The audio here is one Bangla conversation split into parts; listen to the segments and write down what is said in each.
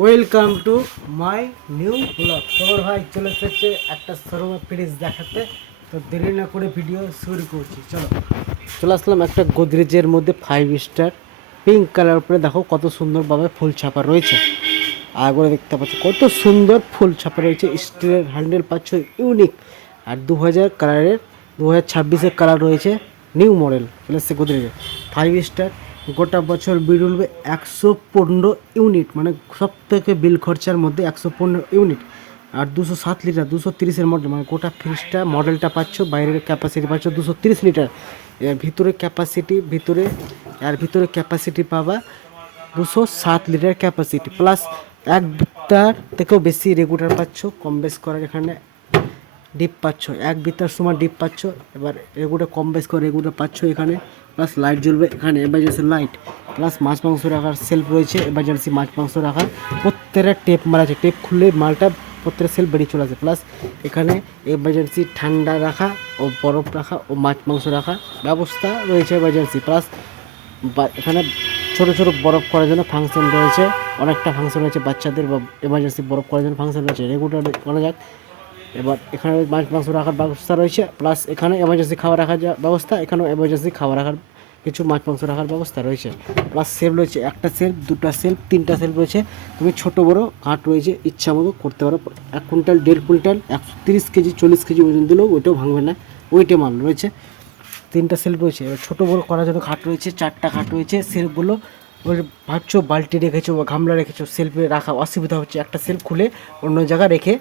Welcome to my new blog. তোমার ভাই চলে এসেছে একটা শোরুমে ফ্রিজ দেখাতে। তো দেরি না করে ভিডিও শুরু করছি, চলে আসলাম একটা গোদরেজের মধ্যে 5 স্টার পিঙ্ক কালার উপরে। দেখো কত সুন্দরভাবে ফুল ছাপা রয়েছে, আগরে দেখতে পাচ্ছ কত সুন্দর ফুল ছাপা রয়েছে। স্টিলের হ্যান্ডেল পাচ্ছ ইউনিক, আর 2000 কালারের 2026-এর কালার রয়েছে। নিউ মডেল চলে এসছে গোদরেজে 5 স্টার। গোটা বছর বিল উঠবে 115 ইউনিট, মানে সব থেকে বিল খরচার মধ্যে 115 ইউনিট। আর 207 লিটার 230-এর মডেল, মানে গোটা ফ্রিজটা মডেলটা পাচ্ছ। বাইরের ক্যাপাসিটি পাচ্ছ 230 লিটার। এর ভিতরে ক্যাপাসিটি পাবা 207 লিটার ক্যাপাসিটি, প্লাস 1 বিটার থেকেও বেশি রেগুলেটর পাচ্ছ। কম বেশ করার এখানে ডিপ পাচ্ছ, 1 বিটার সময় ডিপ পাচ্ছ। এবার রেগুলেটর কম বেশ করে রেগুলেটর পাচ্ছ এখানে। প্লাস লাইট জ্বলবে এখানে, এমার্জেন্সি লাইট। প্লাস মাছ মাংস রাখার সেলফ রয়েছে, এমার্জেন্সি মাছ মাংস রাখার। প্রত্যেকটা টেপ মারা আছে, টেপ খুললে মালটা প্রত্যেকটা সেলফ বেরিয়ে চলে আসে। প্লাস এখানে এমার্জেন্সি ঠান্ডা রাখা ও বরফ রাখা ও মাছ মাংস রাখার ব্যবস্থা রয়েছে এমার্জেন্সি। প্লাস এখানে ছোট ছোট বরফ করার জন্য ফাংশন রয়েছে, অনেকটা ফাংশন রয়েছে বাচ্চাদের বা এমার্জেন্সি বরফ করার জন্য ফাংশন রয়েছে। রেগুলার করা যাক। এবার এখানে মাছ মাংস রাখার ব্যবস্থা রয়েছে, প্লাস এখানে এমার্জেন্সি খাওয়া রাখার ব্যবস্থা, এখানেও এমার্জেন্সি খাওয়া রাখার কিছু মাছ মাংস রাখার ব্যবস্থা রয়েছে। প্লাস সেলফ রয়েছে, একটা সেলফ, দুটো সেলফ, তিনটা সেলফ রয়েছে। তুমি ছোট বড় কাঠ রয়েছে, ইচ্ছা মতো করতে পারো। 1 কুইন্টাল 1.5 কুইন্টাল 130 কেজি 40 কেজি ওজন দিলেও ওইটাও ভাঙবে না, ওইটা মাল রয়েছে। 3টা সেলফ রয়েছে। এবার ছোটো বড়ো করার জন্য খাট রয়েছে, 4টা খাট রয়েছে। সেলফগুলো ভাবছো বালতি রেখেছো বা গামলা রেখেছো, সেলফে রাখা অসুবিধা হচ্ছে, একটা সেলফ খুলে অন্য জায়গায় রেখে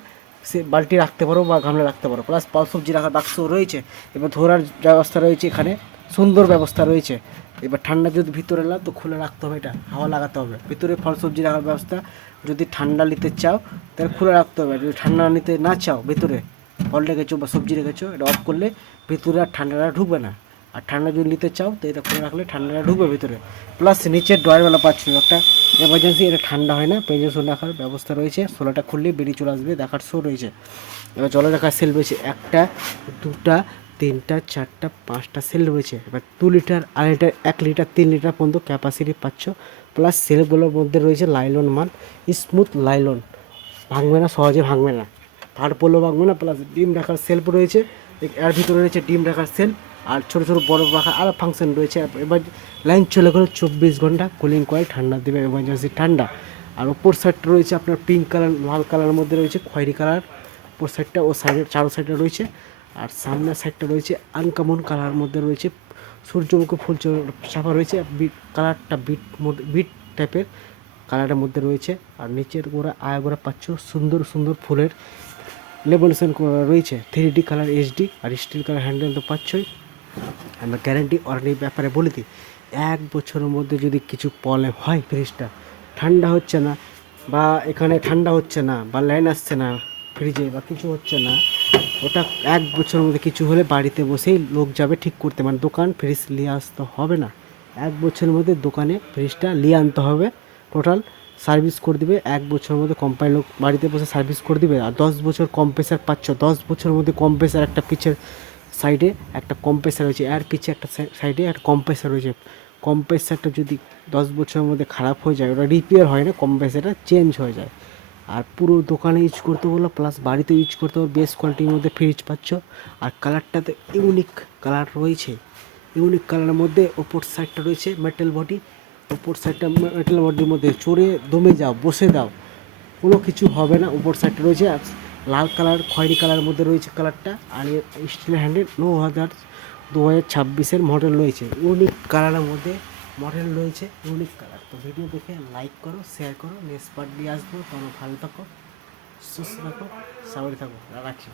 সে বালতি রাখতে পারো বা গামলা রাখতে পারো। প্লাস ফল সবজি রাখার বাক্স রয়েছে। এবার ধরার ব্যবস্থা রয়েছে এখানে, সুন্দর ব্যবস্থা রয়েছে। এবার ঠান্ডা যদি ভিতরে এলাম তো খুলে রাখতে হবে, এটা হাওয়া লাগাতে হবে। ভিতরে ফল সবজি রাখার ব্যবস্থা, যদি ঠান্ডা নিতে চাও তাহলে খুলে রাখতে হবে। যদি ঠান্ডা নিতে না চাও, ভিতরে ফল রেখেছো বা সবজি রেখেছো, এটা অফ করলে ভিতরে আর ঠান্ডাটা ঢুকবে না। আর ঠান্ডা যদি নিতে চাও তো এটা খুলে রাখলে ঠান্ডাটা ঢুকবে ভিতরে। প্লাস নিচের ড্রয়ারওয়ালা পাচ্ছ একটা এমার্জেন্সি, এটা ঠান্ডা হয় না, পেজেশন রাখার ব্যবস্থা রয়েছে। সোলাটা খুললে বেরিয়ে চলে আসবে, দেখার শো রয়েছে। এবার জলে রাখার সেল রয়েছে, 1টা 2টা 3টা 4টা 5টা সেল রয়েছে। এবার 2 লিটার 2.5 লিটার 1 লিটার 3 লিটার পর্যন্ত ক্যাপাসিটি পাচ্ছ। প্লাস সেলগুলোর মধ্যে রয়েছে লাইলন মাল, স্মুথ লাইলন, ভাঙবে না, সহজে ভাঙবে না, ভার পড়লেও ভাঙবে না। প্লাস ডিম রাখার সেলফ রয়েছে, এর ভিতরে রয়েছে ডিম রাখার সেলফ। আর ছোটো ছোটো বরফ রাখার আরও ফাংশন রয়েছে। এবার লাইন চলে গেলে 24 ঘন্টা কুলিং কয়েল ঠান্ডা দেবে, এমার্জেন্সি ঠান্ডা। আর ওপর সাইডটা রয়েছে আপনার পিঙ্ক কালার, লাল কালারের মধ্যে রয়েছে খয়েরি কালার ওপর সাইডটা, ও সাইডের চারো সাইডটা রয়েছে। আর সামনের সাইডটা রয়েছে আনকমন কালার মধ্যে রয়েছে, সূর্যমুখী ফুল ছাপা রয়েছে। বিট কালারটা বিট টাইপের কালারের মধ্যে রয়েছে। আর নিচের গোড়া গোড়া পাচ্ছ সুন্দর সুন্দর ফুলের লেবলেশন রয়েছে। 3D কালার HD আর স্টিল কালার হ্যান্ডেল তো পাচ্ছই। আমরা গ্যারেন্টি ওয়ারেন্টির ব্যাপারে বলে দিই, 1 বছরের মধ্যে যদি কিছু প্রবলেম হয়, ফ্রিজটা ঠান্ডা হচ্ছে না বা এখানে ঠান্ডা হচ্ছে না বা লাইন আসছে না ফ্রিজে বা কিছু হচ্ছে না, ওটা 1 বছরের মধ্যে কিছু হলে বাড়িতে বসেই লোক যাবে ঠিক করতে, মানে দোকান ফ্রিজ নিয়ে আসতে হবে না। 1 বছরের মধ্যে দোকানে ফ্রিজটা নিয়ে আনতে হবে, টোটাল সার্ভিস করে দিবে। 1 বছরের মধ্যে কোম্পানির লোক বাড়িতে বসে সার্ভিস করে দিবে। আর 10 বছর কম্প্রেসার পাচ্ছ, 10 বছরের মধ্যে কম্প্রেসার, একটা পিছের সাইডে একটা কম্প্রেসার রয়েছে, আর পিছে একটা সাইডে একটা কম্প্রেসার রয়েছে। কম্প্রেসারটা যদি 10 বছরের মধ্যে খারাপ হয়ে যায়, ওটা রিপেয়ার হয় না, কম্প্রেসারটা চেঞ্জ হয়ে যায়। আর পুরো দোকানে ইউজ করতে বলো, প্লাস বাড়িতে ইউজ করতে হবে, বেস্ট কোয়ালিটির মধ্যে ফ্রিজ পাচ্ছ। আর কালারটাতে ইউনিক কালার রয়েছে, ইউনিক কালারের মধ্যে ওপর সাইডটা রয়েছে মেটাল বডি, ওপর সাইডটা মেটাল বডির মধ্যে চড়ে দমে যাও, বসে দাও, কোনো কিছু হবে না। উপর সাইডটা রয়েছে লাল কালার খয়েরি কালারের মধ্যে রয়েছে কালারটা। আর স্টিল হ্যান্ডেল 2026-এর মডেল রয়েছে, ইউনিক কালারের মধ্যে মডেল রয়েছে, ইউনিক কালার। তো ভিডিও দেখে লাইক করো, শেয়ার করো, নেক্সট পার্ট দিয়ে আসবো। তোমরা ভালো থাকো, সুস্থ থাকো, সাবধানে থাকো, রাখছি।